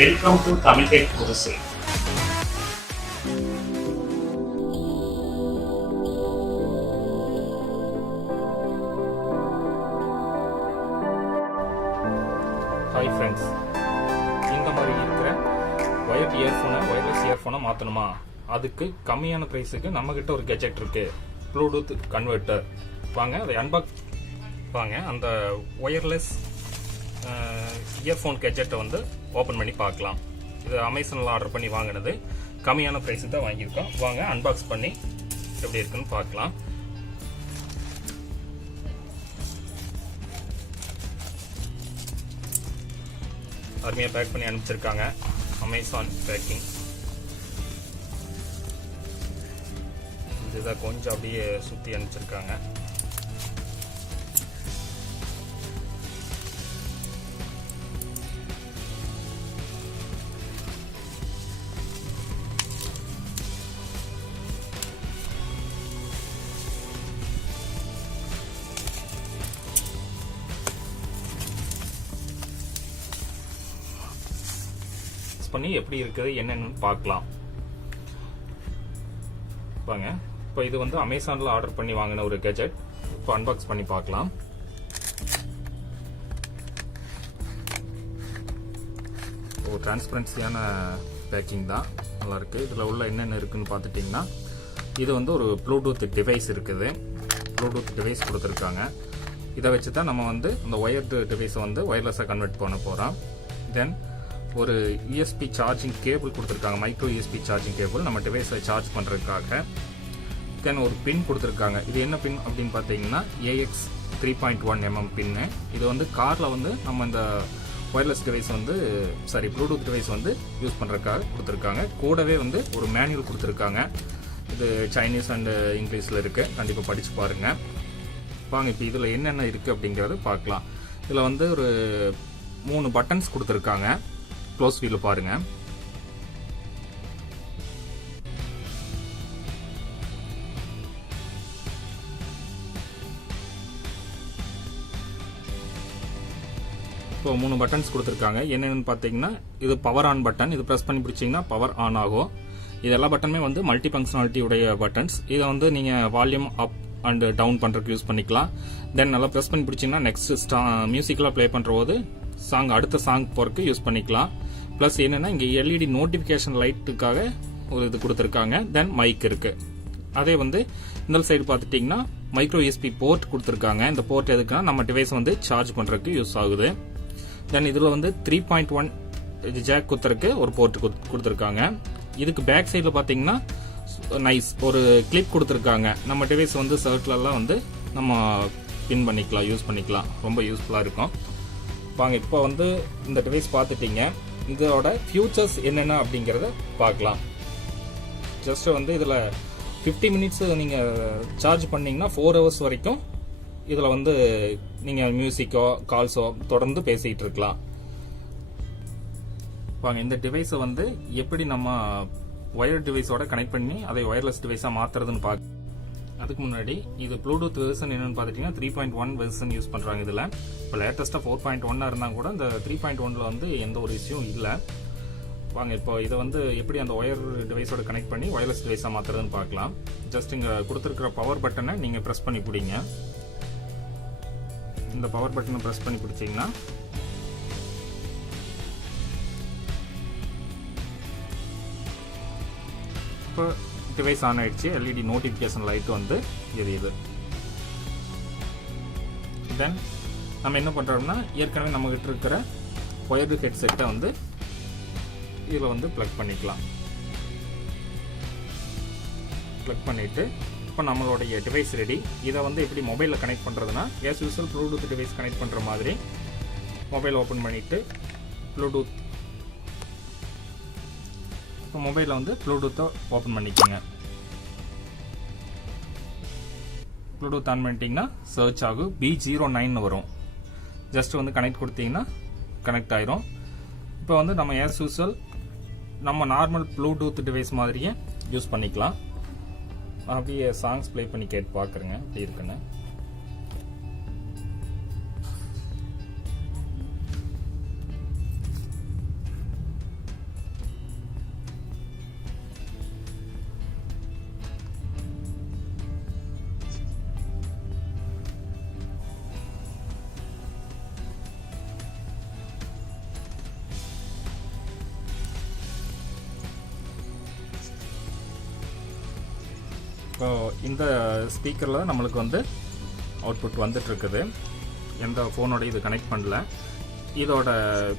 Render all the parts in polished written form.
Welcome to Tamil Tech Kursi. Hi friends, இந்த மாதிரி இருக்கிற வயர்ட் இயர்ஃபோனை வயர்லெஸ் இயர்ஃபோனை மாற்றணுமா? அதுக்கு கம்மியான ப்ரைஸுக்கு நம்மக்கிட்ட ஒரு கெஜெட் இருக்கு, ப்ளூடூத் கன்வெர்ட்டர். வாங்க அதை வாங்க அந்த ஒயர்லெஸ் இயர்ஃபோன் கெஜெட்டை வந்து ஓப்பன் பண்ணி பார்க்கலாம். இது அமேசானில் ஆர்டர் பண்ணி வாங்கினது, கம்மியான ப்ரைஸுக்கு தான் வாங்கியிருக்கோம். வாங்க அன்பாக்ஸ் பண்ணி எப்படி இருக்குன்னு பார்க்கலாம். அருமையாக பேக் பண்ணி அனுப்பிச்சிருக்காங்க, அமேசான் பேக்கிங். இதுதான் கொஞ்சம் அப்படியே சுற்றி அனுப்பிச்சிருக்காங்க. பண்ணி எப்படி இருக்குது என்னன்னு பார்க்கலாம். வாங்க இப்போ இது வந்து அமேசான்ல ஆர்டர் பண்ணி வாங்கின ஒரு கெஜெட். இப்போ அன்பாக்ஸ் பண்ணி பார்க்கலாம். ஒரு டிரான்ஸ்பரன்சியான பேக்கிங் தான், நல்லா இருக்கு. இதில் உள்ள என்னென்ன இருக்குன்னு பார்த்துட்டிங்கன்னா, இது வந்து ஒரு ப்ளூடூத் டிவைஸ் இருக்குது. ப்ளூடூத் டிவைஸ் கொடுத்துருக்காங்க. இதை வச்சு தான் நம்ம வந்து அந்த ஒயர்டு டிவைஸை வந்து ஒயர்லெஸ்ஸாக கன்வெர்ட் பண்ண போகிறோம். தென் ஒரு யூஎஸ்பி சார்ஜிங் கேபிள் கொடுத்துருக்காங்க, மைக்ரோ யூஎஸ்பி சார்ஜிங் கேபிள் நம்ம டிவைஸை சார்ஜ் பண்ணுறதுக்காக. தென் ஒரு பின் கொடுத்துருக்காங்க. இது என்ன பின் அப்படின்னு பார்த்தீங்கன்னா AX 3.1 mm பின்னு. இது வந்து காரில் வந்து நம்ம இந்த ஒயர்லெஸ் டிவைஸ் வந்து ப்ளூடூத் டிவைஸ் வந்து யூஸ் பண்ணுறதுக்காக கொடுத்துருக்காங்க. கூடவே வந்து ஒரு மேனுவல் கொடுத்துருக்காங்க. இது சைனீஸ் அண்டு இங்கிலீஷில் இருக்குது, கண்டிப்பாக படித்து பாருங்கள். வாங்க இப்போ இதில் என்னென்ன இருக்குது அப்படிங்கிறது பார்க்கலாம். இதில் வந்து ஒரு 3 பட்டன்ஸ் கொடுத்துருக்காங்க. க்ளோஸ் வியூல பாருங்க. இப்போ 3 பட்டன்ஸ் கொடுத்துருக்காங்க. என்னென்னு பார்த்தீங்கன்னா, இது பவர் ஆன் பட்டன். இது ப்ரெஸ் பண்ணி பிடிச்சிங்கன்னா பவர் ஆன் ஆகும். இது எல்லா பட்டனுமே வந்து மல்டி ஃபங்க்ஷனாலிட்டி உடைய பட்டன்ஸ். இதை வந்து நீங்கள் வால்யூம் அப் அண்ட் டவுன் பண்ணுறதுக்கு யூஸ் பண்ணிக்கலாம். தென் நல்லா ப்ரெஸ் பண்ணி பிடிச்சிங்கன்னா நெக்ஸ்ட் மியூசிக்கெலாம் ப்ளே பண்ணுற போது அடுத்த சாங் போகிறதுக்கு யூஸ் பண்ணிக்கலாம். ப்ளஸ் என்னென்னா, இங்கே LED நோட்டிஃபிகேஷன் லைட்டுக்காக ஒரு இது கொடுத்துருக்காங்க. தென் மைக் இருக்குது. அதே வந்து இந்த சைடு பார்த்துட்டிங்கன்னா மைக்ரோ USB போர்ட் கொடுத்துருக்காங்க. இந்த போர்ட் எதுக்குன்னா நம்ம டிவைஸ் வந்து சார்ஜ் பண்ணுறதுக்கு யூஸ் ஆகுது. தென் இதில் வந்து 3.1 ஜாக் குத்துறதுக்கு ஒரு போர்ட் கொடுத்துருக்காங்க. இதுக்கு பேக் சைடில் பார்த்தீங்கன்னா நைஸ் ஒரு கிளிப் கொடுத்துருக்காங்க. நம்ம டிவைஸ் வந்து ஷர்ட்லலாம் வந்து நம்ம பின் பண்ணிக்கலாம், யூஸ் பண்ணிக்கலாம். ரொம்ப யூஸ்ஃபுல்லாக இருக்கும். வாங்க இப்போ வந்து இந்த டிவைஸ் பார்த்துட்டீங்க. இதோட ஃபியூச்சர்ஸ் என்னென்ன அப்படிங்கிறத பார்க்கலாம். ஜஸ்ட் வந்து இதில் 50 மினிட்ஸ் நீங்கள் சார்ஜ் பண்ணிங்கன்னா 4 hours வரைக்கும் இதில் வந்து நீங்கள் மியூசிக்கோ கால்ஸோ தொடர்ந்து பேசிகிட்டு இருக்கலாம். வாங்க இந்த டிவைஸை வந்து எப்படி நம்ம ஒயர் டிவைஸோட கனெக்ட் பண்ணி அதை ஒயர்லெஸ் டிவைஸாக மாற்றுறதுன்னு பார்க்க. அதுக்கு முன்னாடி இது ப்ளூடூத் வெர்ஷன் என்னன்னு பார்த்துட்டிங்கன்னா 3.1 வெர்ஷன் யூஸ் பண்ணுறாங்க. இதில் இப்போ லேட்டஸ்ட்டாக 4.1 இருந்தால் கூட இந்த 3.1 வந்து எந்த ஒரு இஷ்யூவும் இல்லை. வாங்க இப்போ இதை வந்து எப்படி அந்த ஒயர் டிவைஸோட கனெக்ட் பண்ணி ஒயர்லெஸ் டிவைஸாக மாற்றுறதுன்னு பார்க்கலாம். ஜஸ்ட் இங்கே கொடுத்துருக்கிற பவர் பட்டனை நீங்கள் ப்ரெஸ் பண்ணி பிடிங்க. இந்த பவர் பட்டனை ப்ரெஸ் பண்ணி பிடிச்சிங்கன்னா இப்போ டிவைஸ் ஆன் ஆயிடுச்சு. LED நோட்டிஃபிகேஷன் லைட் வந்து எரியுது. தென் நம்ம என்ன பண்ணுறோம்னா, ஏற்கனவே நம்மகிட்ட இருக்கிற ஒயர்டு ஹெட்செட்டை வந்து இதில் வந்து ப்ளக் பண்ணிக்கலாம். ப்ளக் பண்ணிவிட்டு இப்போ நம்மளுடைய டிவைஸ் ரெடி. இதை வந்து எப்படி மொபைலில் கனெக்ட் பண்ணுறதுனா, as usual Bluetooth device connect பண்ணுற மாதிரி மொபைல் ஓப்பன் பண்ணிவிட்டு ப்ளூடூத் இப்போ மொபைலில் வந்து ப்ளூடூத்தை ஓப்பன் பண்ணிக்கோங்க. ப்ளூடூத் ஆன் பண்ணிட்டீங்கன்னா சர்ச் ஆகும், B09 வரும். ஜஸ்ட் வந்து கனெக்ட் கொடுத்தீங்கன்னா கனெக்ட் ஆயிரும். இப்போ வந்து நம்ம ஆஸ் யூசுவல் நம்ம நார்மல் ப்ளூடூத் டிவைஸ் மாதிரியே யூஸ் பண்ணிக்கலாம். அப்படியே சாங்ஸ் ப்ளே பண்ணி கேட்டு பார்க்குறேங்க எப்படி இருக்குன்னு. இப்போ இந்த ஸ்பீக்கரில் நம்மளுக்கு வந்து அவுட்புட் வந்துட்டு இருக்குது. எந்த ஃபோனோட இது கனெக்ட் பண்ணல. இதோட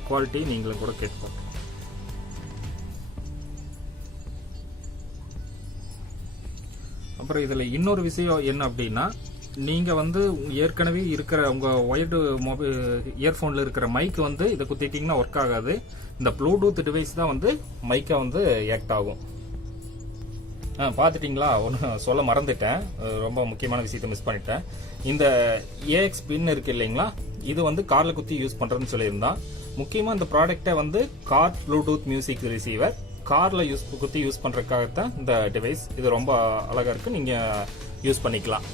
குவாலிட்டி நீங்களும் கூட கேட்போம். அப்புறம் இதில் இன்னொரு விஷயம் என்ன அப்படின்னா, நீங்கள் வந்து ஏற்கனவே இருக்கிற உங்கள் ஒயர்டு மொபைல் இயர்ஃபோனில் இருக்கிற மைக் வந்து இதை குத்திட்டிங்கன்னா ஒர்க் ஆகாது. இந்த ப்ளூடூத் டிவைஸ் தான் வந்து மைக்கை வந்து ஆக்ட் ஆகும். பார்த்துட்டிங்களா? ஒன்று சொல்ல மறந்துட்டேன், ரொம்ப முக்கியமான விஷயத்தை மிஸ் பண்ணிட்டேன். இந்த ஏஎக்ஸ் பின் இருக்கு இல்லைங்களா, இது வந்து காரில் குத்தி யூஸ் பண்ணுறதுன்னு சொல்லியிருந்தான். முக்கியமாக இந்த ப்ராடக்டை வந்து கார் ப்ளூடூத் மியூசிக் ரிசீவர் காரில் குத்தி யூஸ் பண்ணுறதுக்காகத்தான் இந்த டிவைஸ். இது ரொம்ப அழகாக இருக்குது, நீங்கள் யூஸ் பண்ணிக்கலாம்.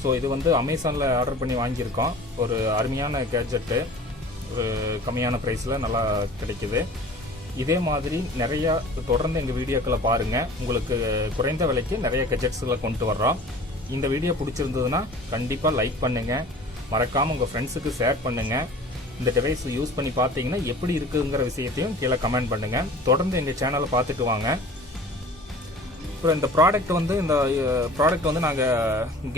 ஸோ இது வந்து அமேசானில் ஆர்டர் பண்ணி வாங்கியிருக்கோம். ஒரு அருமையான கேட்ஜெட்டு, ஒரு கம்மியான ப்ரைஸில் நல்லா கிடைக்குது. இதே மாதிரி நிறையா தொடர்ந்து எங்கள் வீடியோக்களை பாருங்கள். உங்களுக்கு குறைந்த விலைக்கு நிறைய கேட்ஜெட்ஸ்களை கொண்டு வர்றோம். இந்த வீடியோ பிடிச்சிருந்ததுன்னா கண்டிப்பாக லைக் பண்ணுங்கள், மறக்காமல் உங்கள் ஃப்ரெண்ட்ஸுக்கு ஷேர் பண்ணுங்கள். இந்த டிவைஸ் யூஸ் பண்ணி பார்த்தீங்கன்னா எப்படி இருக்குங்கிற விஷயத்தையும் கீழே கமெண்ட் பண்ணுங்கள். தொடர்ந்து எங்கள் சேனலை பார்த்துட்டு வாங்க. அப்புறம் இந்த ப்ராடக்ட் வந்து நாங்கள்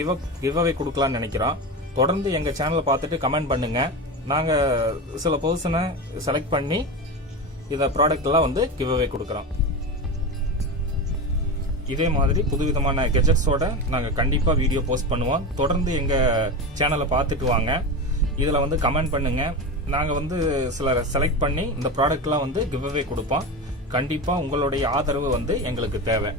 கிவ் அவே கொடுக்கலான்னு நினைக்கிறோம். தொடர்ந்து எங்கள் சேனலை பார்த்துட்டு கமெண்ட் பண்ணுங்கள். நாங்கள் சில பர்சனை செலக்ட் பண்ணி இந்த ப்ராடக்ட்லாம் வந்து கிவ் அவே கொடுக்குறோம். இதே மாதிரி புதுவிதமான கெஜெட்ஸோட நாங்கள் கண்டிப்பாக வீடியோ போஸ்ட் பண்ணுவோம். தொடர்ந்து எங்கள் சேனலை பார்த்துட்டு வாங்க. இதில் வந்து கமெண்ட் பண்ணுங்கள். நாங்கள் வந்து சிலரை செலக்ட் பண்ணி இந்த ப்ராடக்ட்லாம் வந்து கிவ் அவே கொடுப்போம். கண்டிப்பாக உங்களுடைய ஆதரவு வந்து எங்களுக்கு தேவை.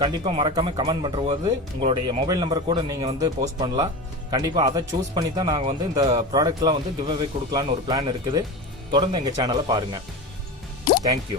கண்டிப்பாக மறக்காமல் கமெண்ட் பண்ணுறது உங்களுடைய மொபைல் நம்பர் கூட நீங்கள் வந்து போஸ்ட் பண்ணலாம். கண்டிப்பாக அதை சூஸ் பண்ணி தான் நாங்கள் வந்து இந்த ப்ராடக்ட்லாம் வந்து கிவ் அவே கொடுக்கலான்னு ஒரு பிளான் இருக்குது. தொடர்ந்து எங்கள் சேனலை பாருங்கள். தேங்க்யூ.